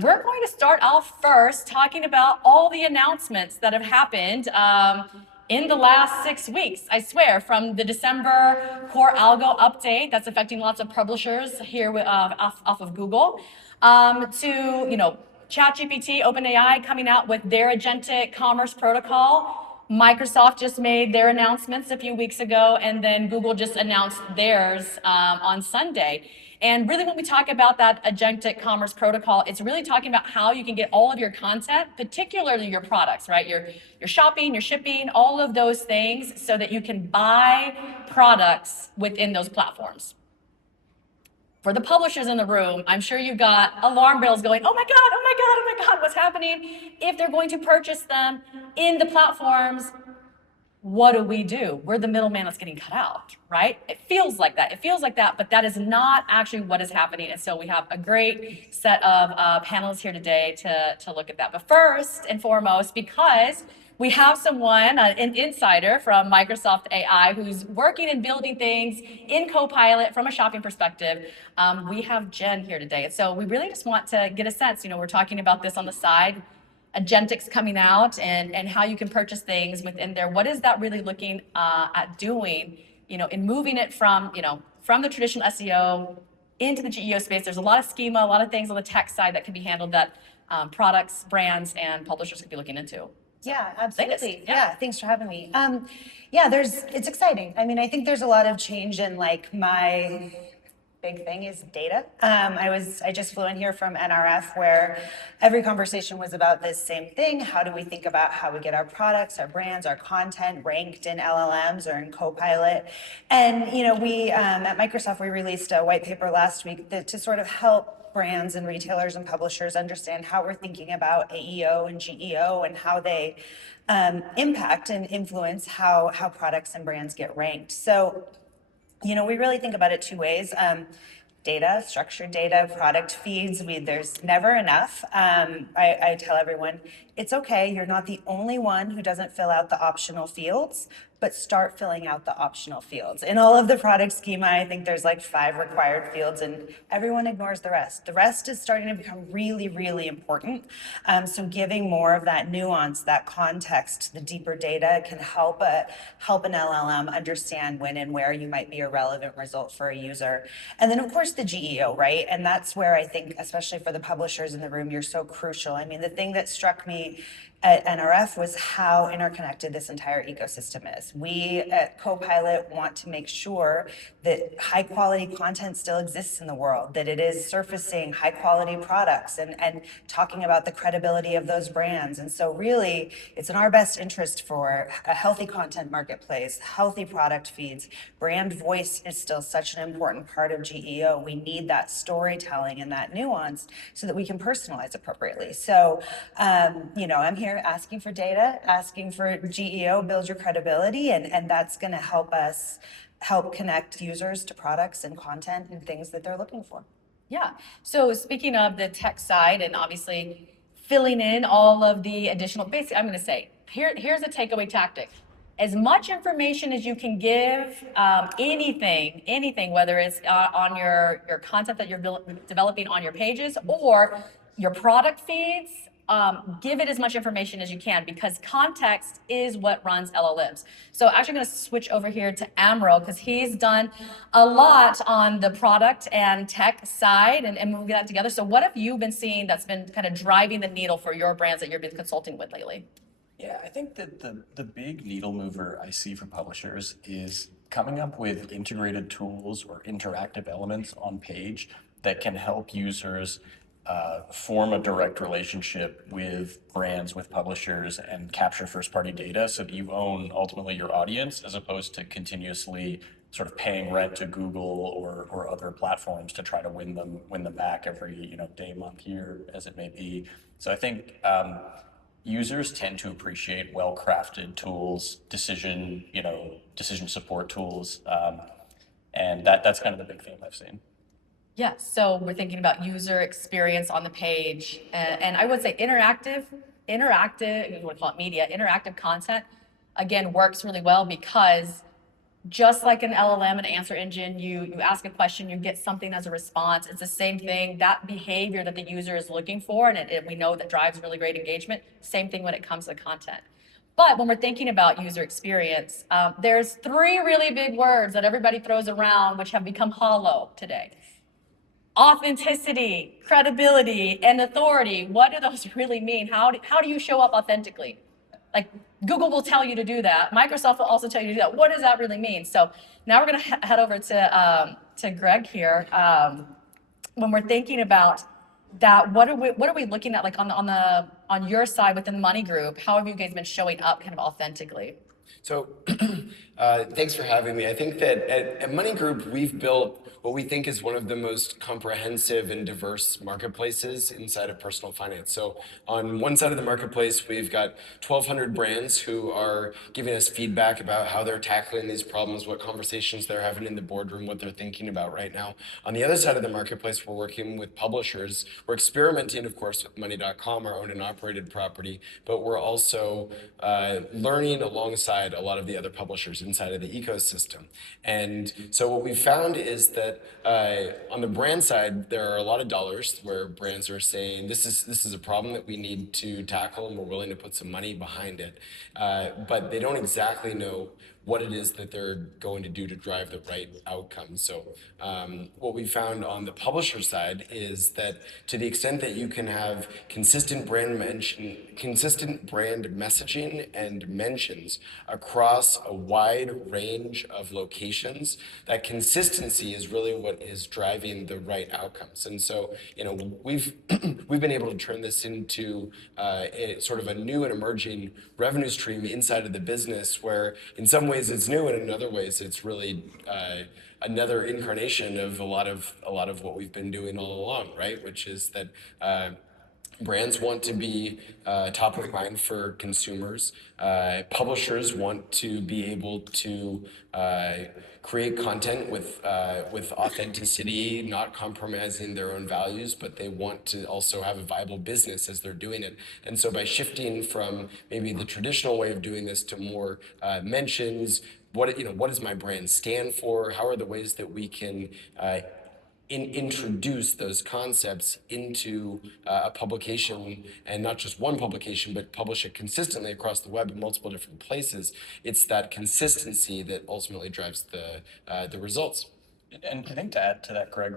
we're going to start off first talking about all the announcements that have happened in the last 6 weeks. I swear, from the December core algo update that's affecting lots of publishers here off of Google, to ChatGPT, OpenAI coming out with their agentic commerce protocol. Microsoft just made their announcements a few weeks ago, and then Google just announced theirs on Sunday. And really, when we talk about that agentic commerce protocol, it's really talking about how you can get all of your content, particularly your products, right? Your shopping, your shipping, all of those things, so that you can buy products within those platforms. For the publishers in the room, I'm sure you've got alarm bells going, oh my God, oh my God, oh my God, what's happening? If they're going to purchase them in the platforms, what do? We're the middleman that's getting cut out, right? It feels like that, but that is not actually what is happening. And so we have a great set of panelists here today to look at that. But first and foremost, because we have someone, an insider from Microsoft AI, who's working and building things in Copilot from a shopping perspective. We have Jen here today. And so we really just want to get a sense, we're talking about this on the side, agentics coming out and how you can purchase things within there. What is that really looking at doing, in moving it from the traditional SEO into the GEO space? There's a lot of schema, a lot of things on the tech side that can be handled that products, brands, and publishers could be looking into. Yeah, absolutely. Yeah, thanks for having me. It's exciting. I think there's a lot of change in my big thing is data. I just flew in here from NRF where every conversation was about this same thing. How do we think about how we get our products, our brands, our content ranked in LLMs or in Copilot? And, we at Microsoft, we released a white paper last week to sort of help brands and retailers and publishers understand how we're thinking about AEO and GEO and how they impact and influence how products and brands get ranked. So, we really think about it two ways. Data, structured data, product feeds, there's never enough. I tell everyone, it's okay, you're not the only one who doesn't fill out the optional fields, but start filling out the optional fields. In all of the product schema, I think there's 5 required fields and everyone ignores the rest. The rest is starting to become really, really important. So giving more of that nuance, that context, the deeper data can help an LLM understand when and where you might be a relevant result for a user. And then of course the GEO, right? And that's where I think, especially for the publishers in the room, you're so crucial. The thing that struck me at NRF was how interconnected this entire ecosystem is. We at Copilot want to make sure that high quality content still exists in the world, that it is surfacing high quality products and talking about the credibility of those brands. And so really, it's in our best interest for a healthy content marketplace, healthy product feeds. Brand voice is still such an important part of GEO. We need that storytelling and that nuance so that we can personalize appropriately. So, I'm here asking for data, asking for GEO, build your credibility, and that's going to help us connect users to products and content and things that they're looking for. Yeah. So speaking of the tech side and obviously filling in all of the additional, basically, I'm going to say, here's a takeaway tactic. As much information as you can give, anything, whether it's on your content that you're developing on your pages or your product feeds, give it as much information as you can, because context is what runs LLMs. So actually going to switch over here to Amro, because he's done a lot on the product and tech side and moving that together. So what have you been seeing that's been kind of driving the needle for your brands that you've been consulting with lately? Yeah, I think that the big needle mover I see for publishers is coming up with integrated tools or interactive elements on page that can help users form a direct relationship with brands, with publishers, and capture first-party data so that you own ultimately your audience, as opposed to continuously sort of paying rent to Google or other platforms to try to win them back every day, month, year, as it may be. So I think users tend to appreciate well-crafted tools, decision support tools, and that's kind of the big theme I've seen. Yeah, so we're thinking about user experience on the page, and I would say interactive, you want to call it media, interactive content, again, works really well because just like an LLM, an answer engine, you ask a question, you get something as a response. It's the same thing, that behavior that the user is looking for, and we know that drives really great engagement. Same thing when it comes to content. But when we're thinking about user experience, there's 3 really big words that everybody throws around, which have become hollow today. Authenticity, credibility, and authority. What do those really mean? How do you show up authentically? Like, Google will tell you to do that. Microsoft will also tell you to do that. What does that really mean? So now we're going to head over to Greg here. When we're thinking about that, what are we looking at, like on your side within the Money Group? How have you guys been showing up kind of authentically? So thanks for having me. I think that at Money Group, we've built what we think is one of the most comprehensive and diverse marketplaces inside of personal finance. So on one side of the marketplace, we've got 1,200 brands who are giving us feedback about how they're tackling these problems, what conversations they're having in the boardroom, what they're thinking about right now. On the other side of the marketplace, we're working with publishers. We're experimenting, of course, with Money.com, our owned and operated property, but we're also learning alongside a lot of the other publishers inside of the ecosystem. And so what we found is that on the brand side, there are a lot of dollars where brands are saying, this is a problem that we need to tackle, and we're willing to put some money behind it. But they don't exactly know what it is that they're going to do to drive the right outcome. So what we found on the publisher side is that to the extent that you can have consistent brand messaging and mentions across a wide range of locations, that consistency is really what is driving the right outcomes. And so, we've been able to turn this into a sort of a new and emerging revenue stream inside of the business, where in some ways it's new, and in other ways it's really another incarnation of a lot of what we've been doing all along, right? Which is that brands want to be top of mind for consumers. Publishers want to be able to create content with authenticity, not compromising their own values, but they want to also have a viable business as they're doing it. And so by shifting from maybe the traditional way of doing this to more mentions, what does my brand stand for? How are the ways that we can introduce those concepts into a publication, and not just one publication, but publish it consistently across the web in multiple different places? It's that consistency that ultimately drives the results. And I think to add to that, Greg,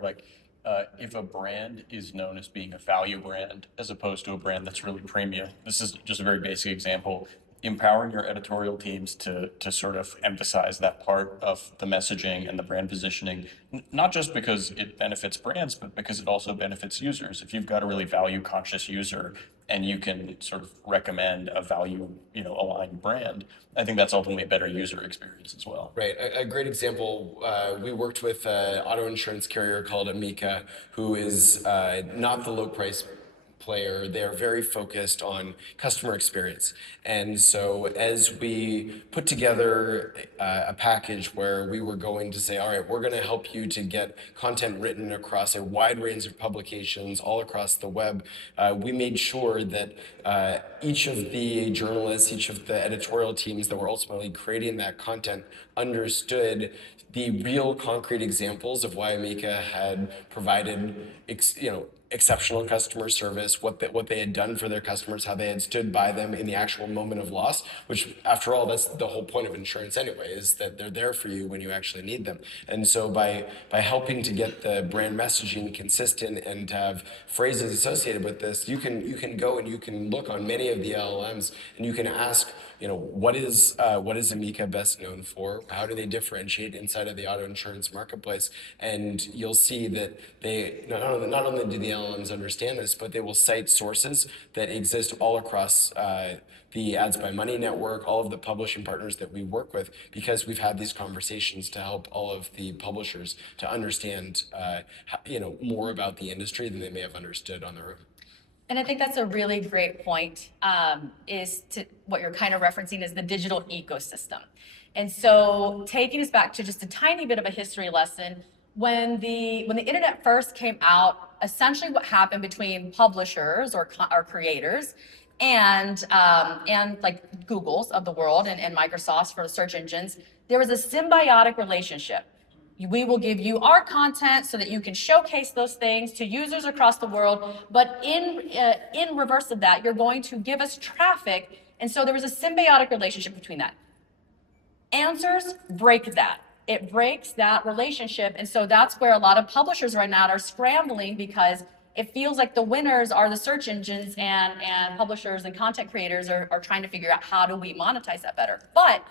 if a brand is known as being a value brand as opposed to a brand that's really premium, this is just a very basic example. Empowering your editorial teams to sort of emphasize that part of the messaging and the brand positioning, not just because it benefits brands, but because it also benefits users. If you've got a really value conscious user and you can sort of recommend a value, aligned brand, I think that's ultimately a better user experience as well. Right. A great example, we worked with an auto insurance carrier called Amica, who is not the low price player. They're very focused on customer experience. And so as we put together a package where we were going to say, all right, we're going to help you to get content written across a wide range of publications all across the web, we made sure that each of the journalists, each of the editorial teams that were ultimately creating that content understood the real concrete examples of why Amica had provided, exceptional customer service, what they had done for their customers, how they had stood by them in the actual moment of loss, which after all, that's the whole point of insurance anyway, is that they're there for you when you actually need them. And so by helping to get the brand messaging consistent and to have phrases associated with this, you can go and you can look on many of the LLMs and you can ask, what is Amica best known for? How do they differentiate inside of the auto insurance marketplace? And you'll see that they not only do the LLMs understand this, but they will cite sources that exist all across the Ads by Money network, all of the publishing partners that we work with, because we've had these conversations to help all of the publishers to understand, more about the industry than they may have understood on their own. And I think that's a really great point, is to what you're kind of referencing is the digital ecosystem. And so taking us back to just a tiny bit of a history lesson, when the internet first came out, essentially what happened between publishers or creators and like Google's of the world and Microsoft's for the search engines, there was a symbiotic relationship. We will give you our content so that you can showcase those things to users across the world. But in reverse of that, you're going to give us traffic. And so there was a symbiotic relationship between that. Answers break that. It breaks that relationship. And so that's where a lot of publishers right now are scrambling, because it feels like the winners are the search engines, and publishers and content creators are trying to figure out how do we monetize that better. But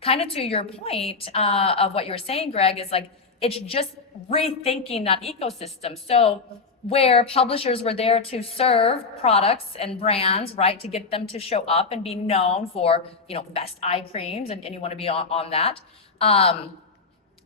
kind of to your point of what you were saying, Greg, is like, it's just rethinking that ecosystem. So where publishers were there to serve products and brands, right, to get them to show up and be known for, best eye creams, and you want to be on that.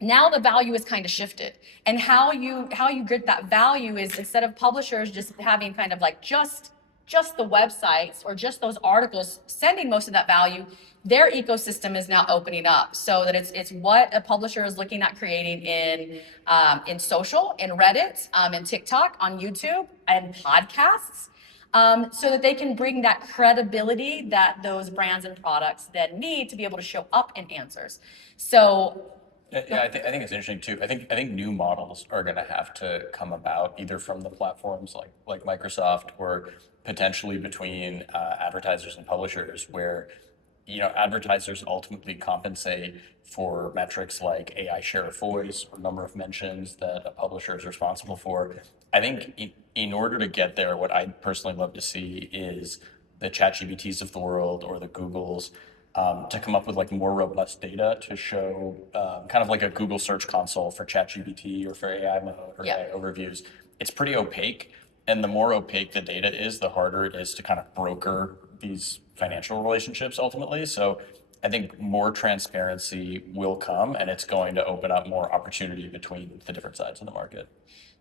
Now the value is kind of shifted, and how you get that value is, instead of publishers just having kind of like just the websites or just those articles sending most of that value, their ecosystem is now opening up, so that it's what a publisher is looking at creating in social, in Reddit, in TikTok, on YouTube, and podcasts, so that they can bring that credibility that those brands and products then need to be able to show up in answers. So. Yeah, I think it's interesting too. I think new models are going to have to come about, either from the platforms like Microsoft, or potentially between advertisers and publishers, where advertisers ultimately compensate for metrics like AI share of voice or number of mentions that a publisher is responsible for. I think in order to get there, what I'd personally love to see is the ChatGPTs of the world, or the Googles, to come up with like more robust data to show kind of like a Google Search Console for ChatGPT or for AI mode or AI overviews. It's pretty opaque, and the more opaque the data is, the harder it is to kind of broker these financial relationships ultimately. So I think more transparency will come, and it's going to open up more opportunity between the different sides of the market.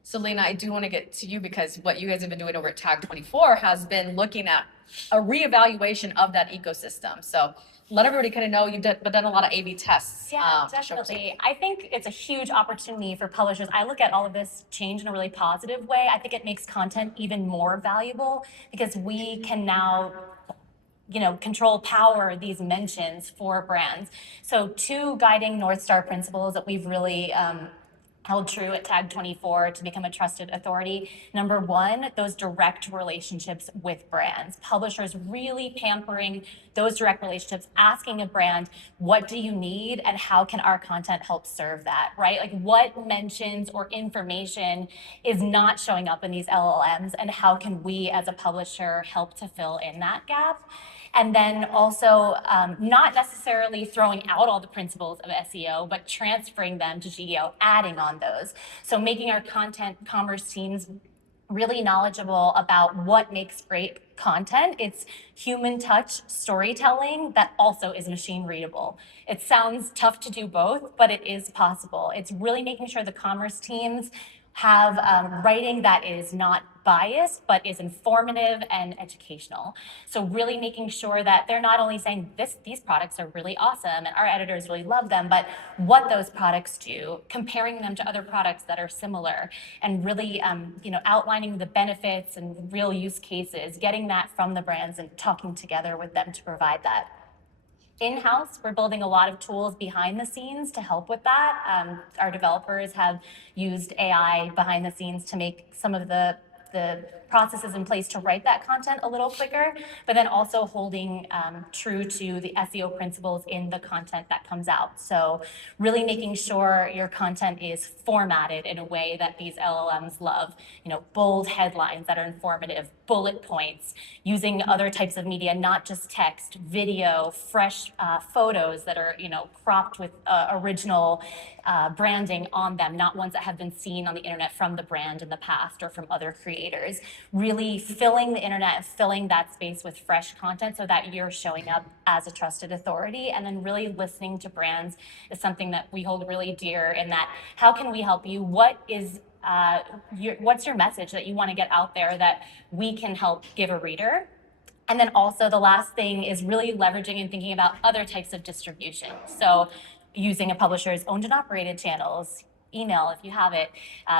Selena, I do want to get to you, because what you guys have been doing over at Tag 24 has been looking at a reevaluation of that ecosystem. So let everybody kind of know you've done a lot of A/B tests. Yeah, definitely. I think it's a huge opportunity for publishers. I look at all of this change in a really positive way. I think it makes content even more valuable, because we can now control, power these mentions for brands. So 2 guiding North Star principles that we've really held true at Tag 24 to become a trusted authority. Number 1, those direct relationships with brands. Publishers really pampering those direct relationships, asking a brand, what do you need and how can our content help serve that, right? Like, what mentions or information is not showing up in these LLMs, and how can we as a publisher help to fill in that gap? And then also not necessarily throwing out all the principles of SEO, but transferring them to GEO, adding on those. So making our content commerce teams really knowledgeable about what makes great content. It's human touch storytelling that also is machine readable. It sounds tough to do both, but it is possible. It's really making sure the commerce teams have writing that is not biased, but is informative and educational. So really making sure that they're not only saying these products are really awesome and our editors really love them, but what those products do, comparing them to other products that are similar, and really outlining the benefits and real use cases, getting that from the brands and talking together with them to provide that. In-house, we're building a lot of tools behind the scenes to help with that. Our developers have used AI behind the scenes to make some of the processes in place to write that content a little quicker, but then also holding true to the SEO principles in the content that comes out. So really making sure your content is formatted in a way that these LLMs love, bold headlines that are informative, bullet points, using other types of media, not just text, video, fresh photos that are, cropped with original branding on them, not ones that have been seen on the internet from the brand in the past or from other creators. Really filling the internet and filling that space with fresh content so that you're showing up as a trusted authority. And then really listening to brands is something that we hold really dear, in that, how can we help you? What's your message that you want to get out there that we can help give a reader? And then also the last thing is really leveraging and thinking about other types of distribution. So using a publisher's owned and operated channels, email if you have it,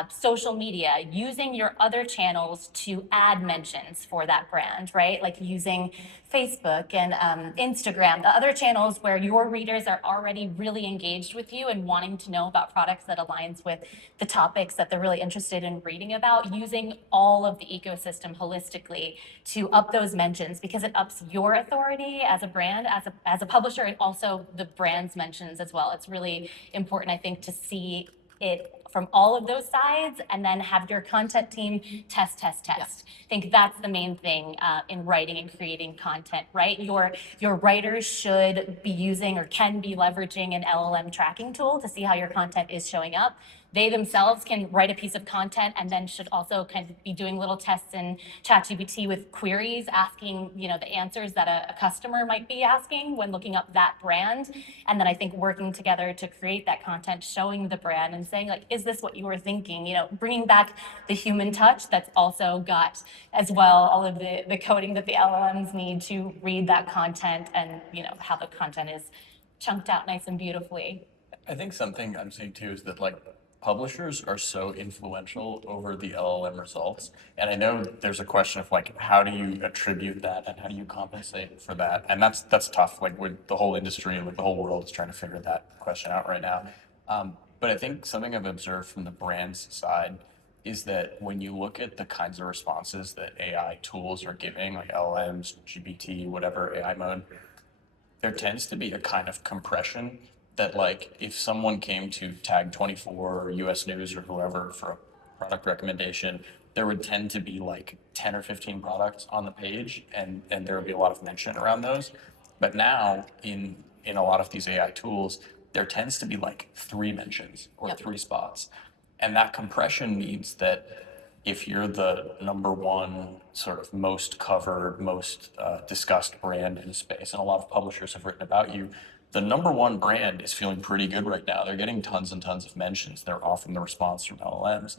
social media, using your other channels to add mentions for that brand, right? Like using Facebook and Instagram, the other channels where your readers are already really engaged with you and wanting to know about products that aligns with the topics that they're really interested in reading about, using all of the ecosystem holistically to up those mentions, because it ups your authority as a brand, as a publisher, and also the brand's mentions as well. It's really important, I think, to see it from all of those sides, and then have your content team test. I think that's the main thing in writing and creating content, right? Your writers should be using or can be leveraging an LLM tracking tool to see how your content is showing up. They themselves can write a piece of content and then should also kind of be doing little tests in ChatGPT with queries, asking, the answers that a customer might be asking when looking up that brand. And then I think working together to create that content, showing the brand and saying, like, is this what you were thinking? Bringing back the human touch that's also got as well all of the coding that the LLMs need to read that content, and, how the content is chunked out nice and beautifully. I think something I'm seeing too is that publishers are so influential over the LLM results. And I know there's a question of how do you attribute that and how do you compensate for that? And that's tough. With the whole industry and the whole world is trying to figure that question out right now. But I think something I've observed from the brand's side is that when you look at the kinds of responses that AI tools are giving, like LLMs, GPT, whatever AI mode, there tends to be a kind of compression that if someone came to Tag 24 or US News or whoever for a product recommendation, there would tend to be 10 or 15 products on the page, and there would be a lot of mention around those. But now in a lot of these AI tools, there tends to be 3 mentions or 3 spots. And that compression means that if you're the number one sort of most covered, most discussed brand in a space, and a lot of publishers have written about you, the number one brand is feeling pretty good right now. They're getting tons and tons of mentions. They're often the response from LLMs.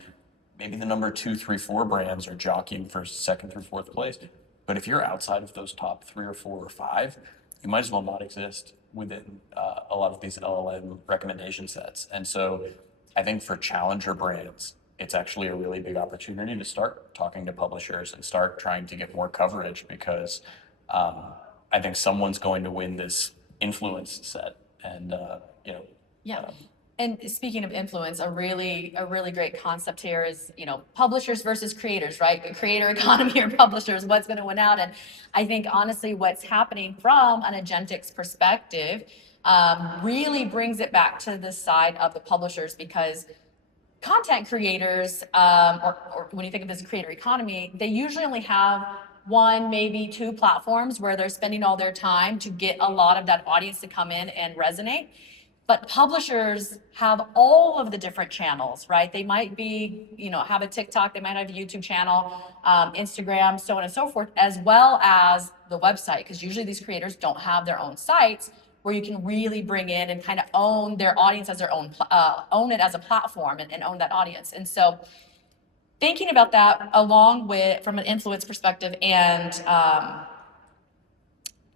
Maybe the number 2, 3, 4 brands are jockeying for 2nd through 4th place. But if you're outside of those top 3 or 4 or 5, you might as well not exist within a lot of these LLM recommendation sets. And so I think for challenger brands, it's actually a really big opportunity to start talking to publishers and start trying to get more coverage, because I think someone's going to win this influence set. And And speaking of influence, a really great concept here is, publishers versus creators, right? The creator economy or publishers, what's going to win out? And I think honestly, what's happening from an agentics perspective really brings it back to the side of the publishers, because content creators, or when you think of this creator economy, they usually only have 1, maybe 2 platforms where they're spending all their time to get a lot of that audience to come in and resonate. But publishers have all of the different channels, right? They might be, have a TikTok, they might have a YouTube channel, Instagram, so on and so forth, as well as the website, because usually these creators don't have their own sites where you can really bring in and kind of own their audience as their own, own it as a platform and own that audience. And so thinking about that along with, from an influence perspective and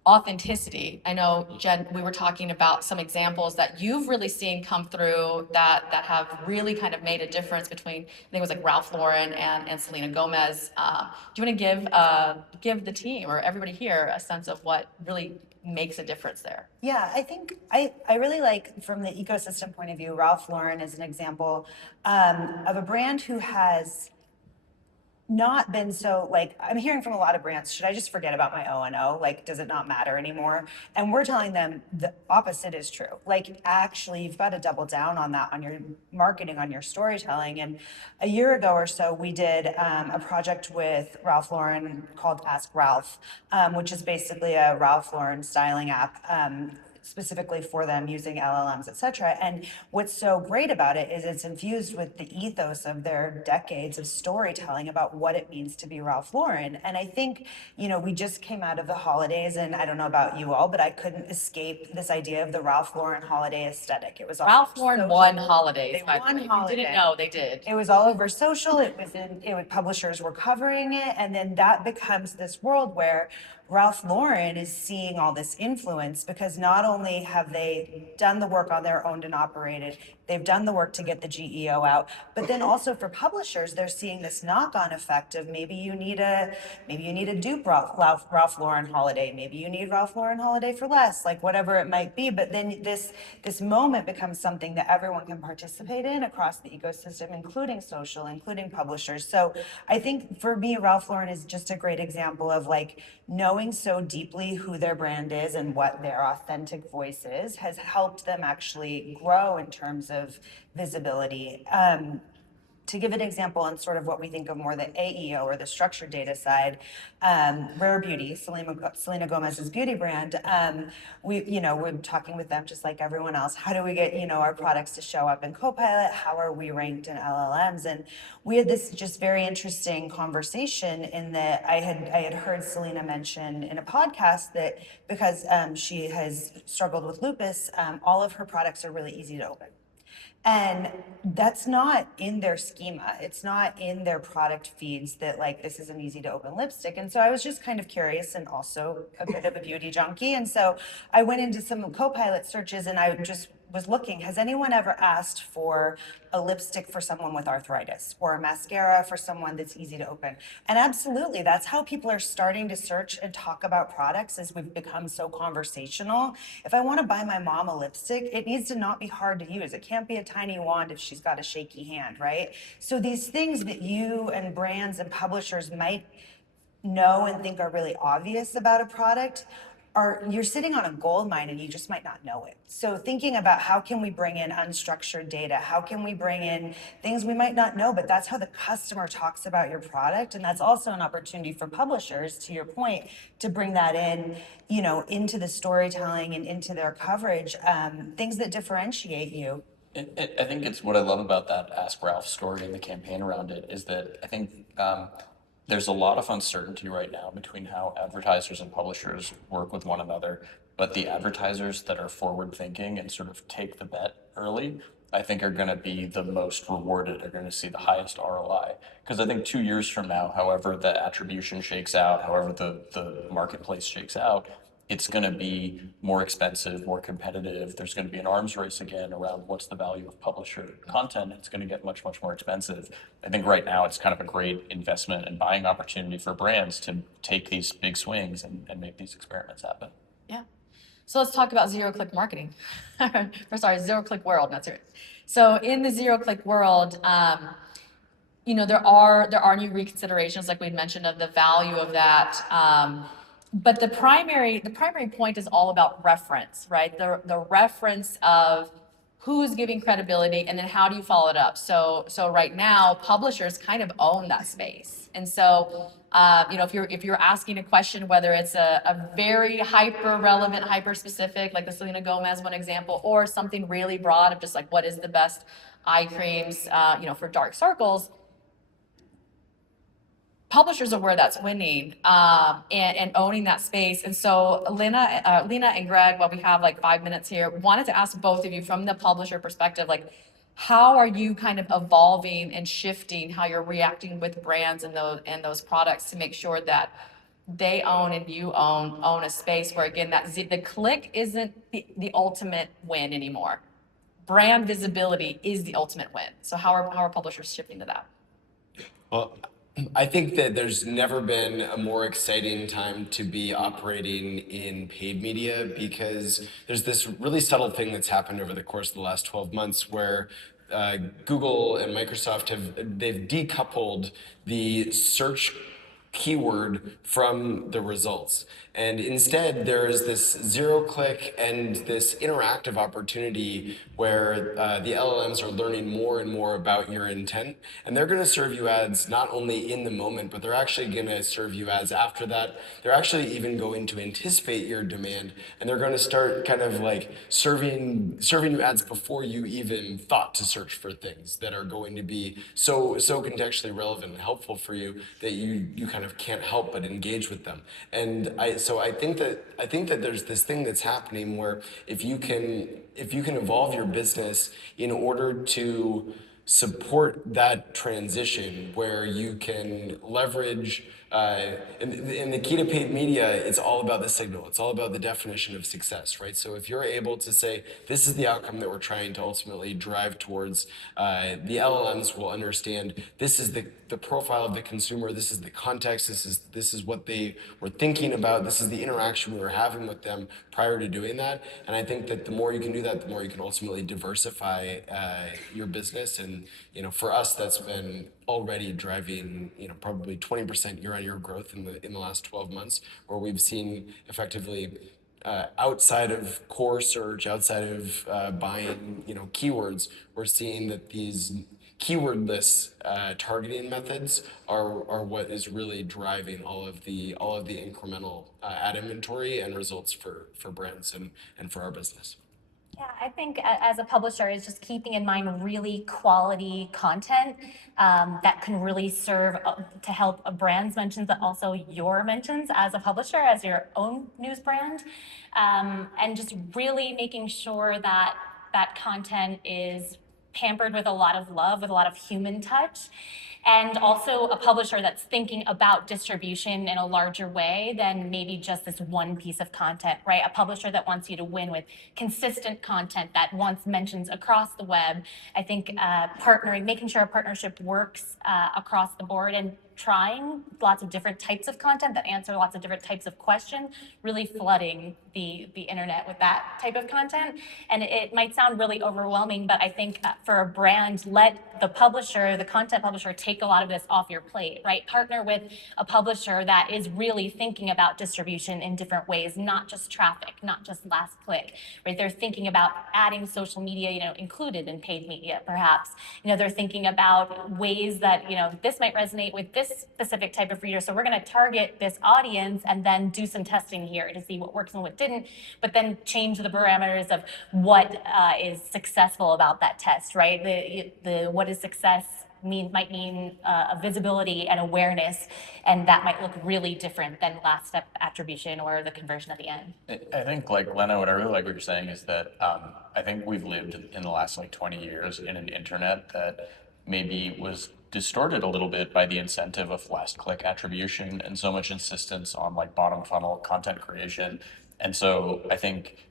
authenticity. I know, Jen, we were talking about some examples that you've really seen come through that have really kind of made a difference between, I think it was Ralph Lauren and Selena Gomez. Do you want to give the team or everybody here a sense of what really makes a difference there? Yeah, I think I really like, from the ecosystem point of view, Ralph Lauren is an example of a brand who has not been so, I'm hearing from a lot of brands, should I just forget about my O&O? Does it not matter anymore? And we're telling them the opposite is true. Actually, you've got to double down on that, on your marketing, on your storytelling. And a year ago or so, we did a project with Ralph Lauren called Ask Ralph, which is basically a Ralph Lauren styling app, specifically for them, using LLMs, et cetera. And what's so great about it is it's infused with the ethos of their decades of storytelling about what it means to be Ralph Lauren. And I think, we just came out of the holidays, and I don't know about you all, but I couldn't escape this idea of the Ralph Lauren holiday aesthetic. It was all Ralph Lauren won holidays. They won holidays. You didn't know they did. It was all over social. Publishers were covering it, and then that becomes this world where Ralph Lauren is seeing all this influence, because not only have they done the work on their owned and operated, They've done the work to get the GEO out. But then also for publishers, they're seeing this knock-on effect of maybe you need a dupe Ralph Lauren holiday. Maybe you need Ralph Lauren holiday for less, like whatever it might be. But then this moment becomes something that everyone can participate in across the ecosystem, including social, including publishers. So I think for me, Ralph Lauren is just a great example of like knowing so deeply who their brand is and what their authentic voice is has helped them actually grow in terms of visibility. To give an example on sort of what we think of more the AEO or the structured data side, Rare Beauty, Selena Gomez's beauty brand, we're talking with them just like everyone else. How do we get, our products to show up in Copilot? How are we ranked in LLMs? And we had this just very interesting conversation in that I had heard Selena mention in a podcast that because she has struggled with lupus, all of her products are really easy to open. And that's not in their schema. It's not in their product feeds that like, this is an easy to open lipstick. And so I was just kind of curious and also a bit of a beauty junkie. And so I went into some Copilot searches and I just was looking, has anyone ever asked for a lipstick for someone with arthritis or a mascara for someone that's easy to open? And absolutely, that's how people are starting to search and talk about products as we've become so conversational. If I want to buy my mom a lipstick, it needs to not be hard to use. It can't be a tiny wand if she's got a shaky hand, right? So these things that you and brands and publishers might know and think are really obvious about a product you're sitting on a gold mine and you just might not know it. So thinking about how can we bring in unstructured data? How can we bring in things we might not know, but that's how the customer talks about your product. And that's also an opportunity for publishers, to your point, to bring that in, into the storytelling and into their coverage, things that differentiate you. I think it's what I love about that Ask Ralph story and the campaign around it is that I think there's a lot of uncertainty right now between how advertisers and publishers work with one another, but the advertisers that are forward thinking and sort of take the bet early, I think are going to be the most rewarded, are going to see the highest ROI. Because I think 2 years from now, however the attribution shakes out, however the marketplace shakes out, it's going to be more expensive, more competitive. There's going to be an arms race again around what's the value of publisher content. It's going to get much, much more expensive. I think right now it's kind of a great investment and buying opportunity for brands to take these big swings and make these experiments happen. Yeah. So let's talk about zero-click marketing. Zero-click world, not zero. So in the zero-click world, there are new reconsiderations, like we mentioned, of the value of that. But the primary point is all about reference, right? The reference of who's giving credibility and then how do you follow it up? So right now, publishers kind of own that space. And so, if you're asking a question, whether it's a very hyper relevant, hyper specific, like the Selena Gomez one example, or something really broad of just like, what is the best eye creams, for dark circles, publishers are where that's winning, and owning that space. And so Lena and Greg, while we have like 5 minutes here, wanted to ask both of you from the publisher perspective, like, how are you kind of evolving and shifting how you're reacting with brands and those products to make sure that they own and you own a space where, again, the click isn't the ultimate win anymore. Brand visibility is the ultimate win. So how are publishers shifting to that? Well, I think that there's never been a more exciting time to be operating in paid media, because there's this really subtle thing that's happened over the course of the last 12 months where Google and Microsoft they've decoupled the search keyword from the results. And instead, there is this zero click and this interactive opportunity where the LLMs are learning more and more about your intent. And they're going to serve you ads not only in the moment, but they're actually going to serve you ads after that. They're actually even going to anticipate your demand. And they're going to start kind of like serving you ads before you even thought to search for things that are going to be so contextually relevant and helpful for you that you kind of can't help but engage with them. And I think that there's this thing that's happening where if you can evolve your business in order to support that transition where you can leverage in the key to paid media, it's all about the signal. It's all about the definition of success, right? So if you're able to say, this is the outcome that we're trying to ultimately drive towards, the LLMs will understand this is the profile of the consumer, this is the context, this is what they were thinking about, this is the interaction we were having with them prior to doing that. And I think that the more you can do that, the more you can ultimately diversify your business. And for us, that's been already driving probably 20% year-on-year growth in the last 12 months, where we've seen effectively outside of core search, outside of buying keywords, we're seeing that these keywordless targeting methods are what is really driving all of the incremental ad inventory and results for brands and for our business. Yeah, I think as a publisher, is just keeping in mind really quality content that can really serve to help a brand's mentions, but also your mentions as a publisher, as your own news brand, and just really making sure that that content is pampered with a lot of love, with a lot of human touch. And also a publisher that's thinking about distribution in a larger way than maybe just this one piece of content, right? A publisher that wants you to win with consistent content that wants mentions across the web. I think partnering, making sure a partnership works across the board, and trying lots of different types of content that answer lots of different types of questions, really flooding the internet with that type of content. And it might sound really overwhelming, but I think for a brand, let the publisher, the content publisher, take a lot of this off your plate, right? Partner with a publisher that is really thinking about distribution in different ways, not just traffic, not just last click, right? They're thinking about adding social media, included in paid media, perhaps. They're thinking about ways that, this might resonate with this specific type of reader. So we're going to target this audience and then do some testing here to see what works and what didn't, but then change the parameters of what is successful about that test, right? The what is success might mean a visibility and awareness, and that might look really different than last step attribution or the conversion at the end. I think, like Lena, what I really like what you're saying is that I think we've lived in the last 20 years in an internet that maybe was distorted a little bit by the incentive of last click attribution and so much insistence on bottom funnel content creation. And so I think,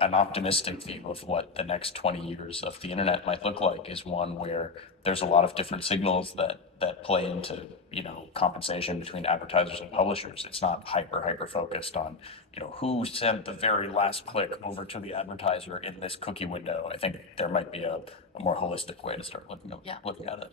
an optimistic view of what the next 20 years of the internet might look like is one where there's a lot of different signals that play into, compensation between advertisers and publishers. It's not hyper focused on, who sent the very last click over to the advertiser in this cookie window. I think there might be a more holistic way to start looking at it.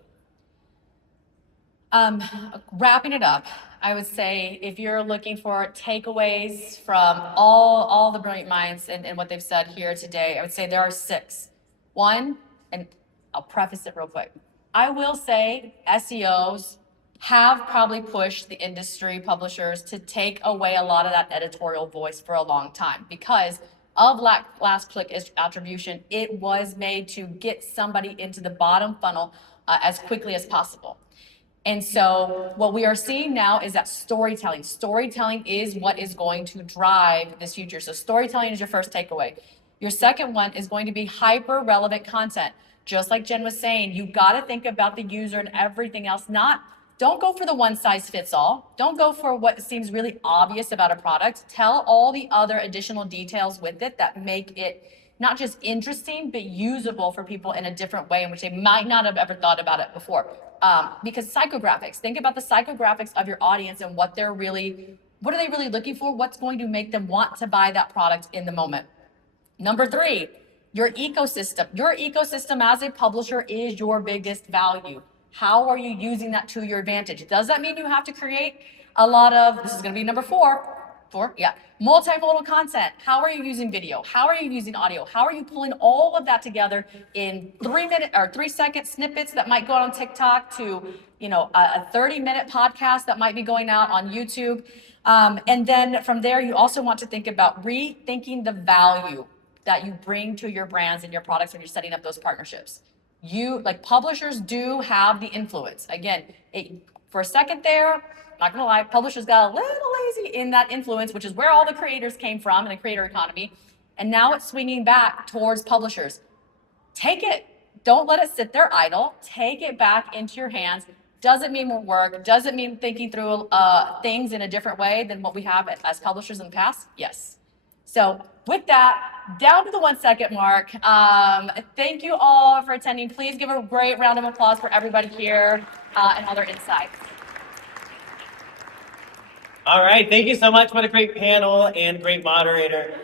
Wrapping it up, I would say if you're looking for takeaways from all the brilliant minds and what they've said here today, I would say there are 6. One, and I'll preface it real quick. I will say SEOs have probably pushed the industry publishers to take away a lot of that editorial voice for a long time because of last click attribution. It was made to get somebody into the bottom funnel as quickly as possible. And so what we are seeing now is that storytelling is what is going to drive this future. So storytelling is your first takeaway. Your second one is going to be hyper relevant content. Just like Jen was saying, you got to think about the user and everything else. Don't go for the one size fits all. Don't go for what seems really obvious about a product. Tell all the other additional details with it that make it not just interesting, but usable for people in a different way in which they might not have ever thought about it before. Because psychographics, think about the psychographics of your audience and what are they really looking for? What's going to make them want to buy that product in the moment? Number 3, your ecosystem. Your ecosystem as a publisher is your biggest value. How are you using that to your advantage? Does that mean you have to create a lot of, this is going to be number 4, multimodal content? How are you using video? How are you using audio? How are you pulling all of that together in 3-minute or 3-second snippets that might go on TikTok to, a 30-minute podcast that might be going out on YouTube? And then from there, you also want to think about rethinking the value that you bring to your brands and your products when you're setting up those partnerships. Publishers do have the influence. Again, for a second there, not gonna lie, publishers got a little lazy in that influence, which is where all the creators came from in the creator economy. And now it's swinging back towards publishers. Take it. Don't let it sit there idle. Take it back into your hands. Doesn't mean more work. Doesn't mean thinking through things in a different way than what we have as publishers in the past. Yes. So with that, down to the 1 second mark. Thank you all for attending. Please give a great round of applause for everybody here and all their insights. All right, thank you so much. What a great panel and great moderator.